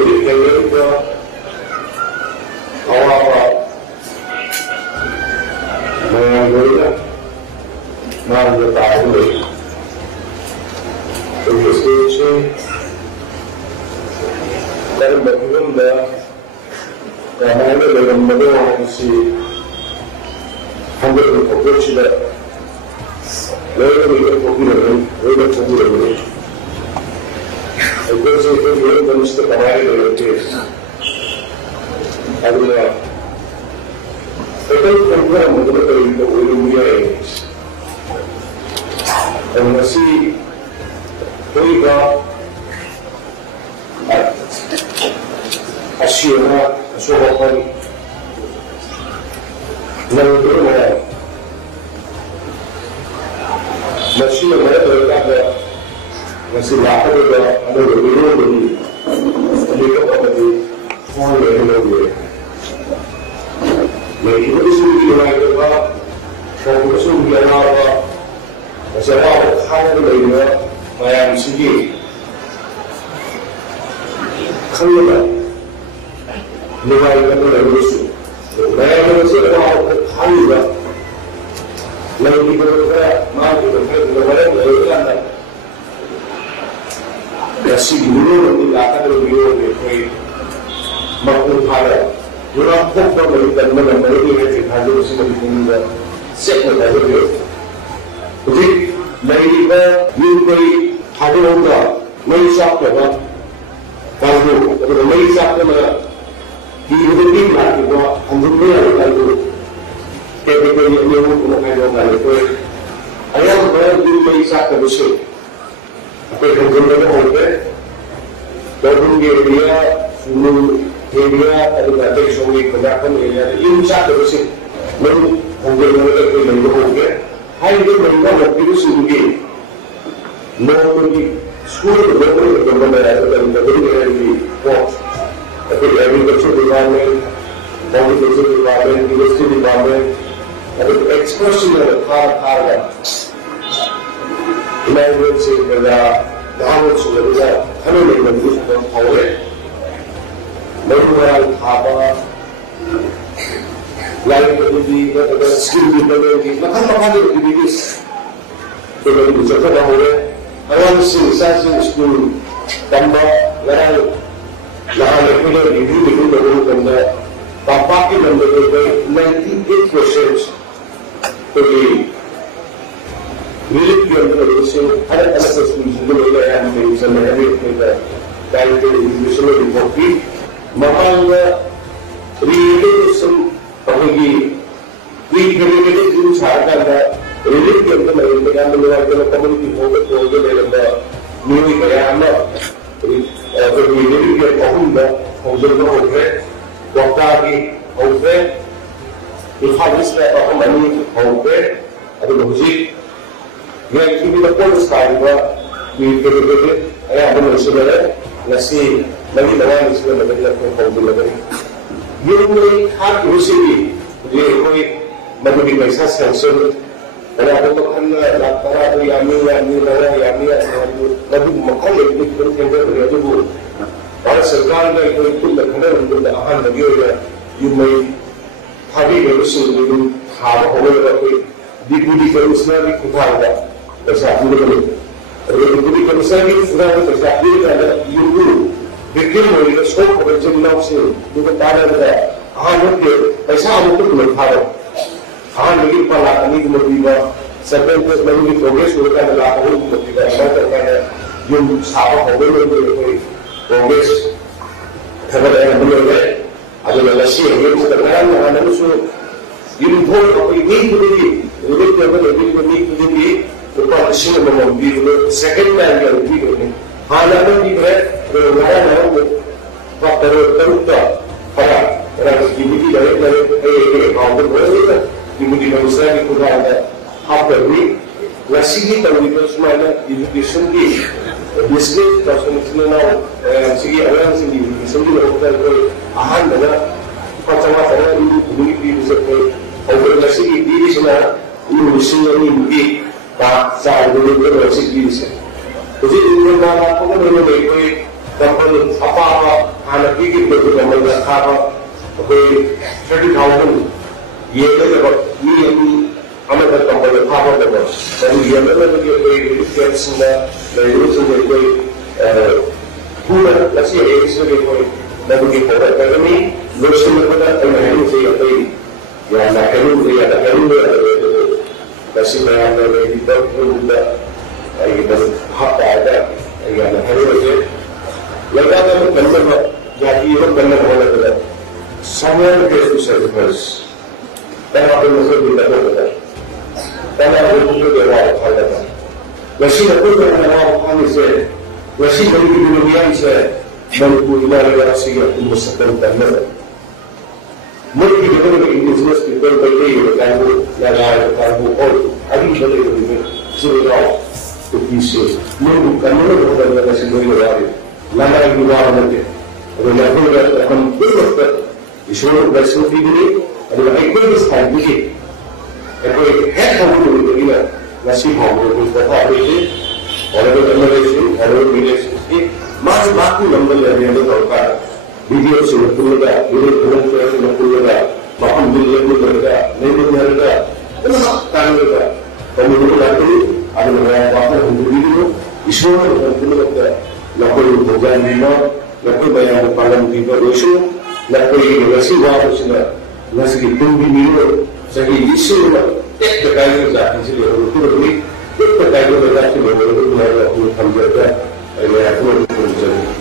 hujik level awal mengambil mana tahu ni. Jadi dalam bagian dah ramai dalam bagian si hampir berfokus dah. Lalu berfokus lagi. Itu saya Minister Nongthombam Biren Singh. Adalah itu program untuk dunia ini. Dan masih juga asyik soalan lalu masih ada masih lapar ada berbeda ini mereka pada di orang yang lebih mereka itu sudah kita fokus dia apa masalah hal lainnya macam segi kalau nilai kita berusaha nilai kita hal juga lalu kita mampu kita kasih dulu nanti akan lebih mampu pada orang pun memberikan mereka hadir sini juga sektor hadir jadi mereka mungkin hadir orang menyesal apa kalau menyesal apa hidup ini lagi bahwa anjurnya itu ketika yang orang ada itu ayah berarti menyesal terus apa yang terjadi oleh dalam area full area ada banyak sungai kebanyakan area ini sangat terus lalu mungkin mereka itu menggunakan hal itu mereka berpikir sendiri lalu school mereka berada dalam dari port tapi agriculture department agriculture department industry department ada expression ada cara emergency pada tahun sebelumnya kami menggunakan power, menggunakan apa, lain lebih pada skill lebih, macam itu lebih. Jadi kita tahu awal sisa school tambah lain lebih benda tapak yang lebih 98% pergi. Milik yang berusia ada anak sekolah yang misalnya hari kita dari misalnya di kopi, makanya relation bagi relation itu sangat ada relation yang dengan meluangkan komuniti fokus dalam milik yang ada relation yang kohunda kohunda hoke waktu hoke Imphal apa mani hoke ada musik yang kita polis kaya di PPP ayah ada masalah nasi lagi lawan masalah lagi apa kau lagi yang ini hak urusi dia koi bagi पैसा sanction kalau ada tu kan lapar tu yang ni lalu makan lagi kita kerja tu kalau सरकार ने कोई कुछ लगना उनको आहार लगी हो जाए ये मैं हावी बेरुसुल itu hal orang कोई dipudi kerusnya di kota Tersaksi dulu. Jadi kalau saya ini sudah tersaksi ada ibu bikin mulai skop kerja langsung bukan ada hanya पैसा हमको मिल रहा है हाँ लेकिन पला नहीं मोटिवा सेकंड फेज में भी प्रोग्रेस होता है लाभ हो मोटिवा ऐसा करता है जो साफ हो गए कोई प्रोग्रेस खबर है हम लोग है आज लसी है ये करना है ना ना सो Imphal कोई नहीं मिलेगी उधर के अंदर नहीं मिलेगी तो पार्टीशन में मौजूद है सेकंड टाइम में मौजूद है हालांकि भी है हमारा नाम वो तरुता हरा राज की मिट्टी लगे काउंटर बनेगा की मिट्टी में उसका भी खुदा है आप भी वैसी ही तरीके से मैंने एजुकेशन की इसलिए ट्रांसफॉर्मेशन ना सी अलायंस की एजुकेशन की होता है कोई आहार लगा पचमा तरह इनकी भी सकते और वैसी की भी सुना ये मिशन इनकी का साल में वैसी की से तो जी इनके बाद आपको मैंने कोई Temple Apara and a big temple that have a 30,000 years about me and another temple that have the bus. And we are never gets in the use of the way let's see, a way never get for the academy, looks in the weather, and I say a baby. You are not everywhere. That's in the I get a hot bag. I got a heritage. Like that, that even when somewhere gets to sacrifice. Then I will also be better. Then I will do the right. Let's see the people in the house, and he said, let's see the people in the answer. Then we will see a most second than Maybe the business people by day, the Tango, all. I didn't believe it. So it all. To pieces. No, you cannot go to the Lana environment. The level that come with the show vessel degree, and the equal time with it. And we had to do the Nasi Hong with the population, or the generation, or the relationship. Much Baku number at the end of the car. Videos in the Pulga, videos in the Pulga, Baku Villa, Neighborhood, and not Tango. When you look at it, I don't know the video. It's not the local program, local by our parliament issue, local university was let's get 2 million. So he issued take the guidance that actually take the guidance that actually will come together and we have to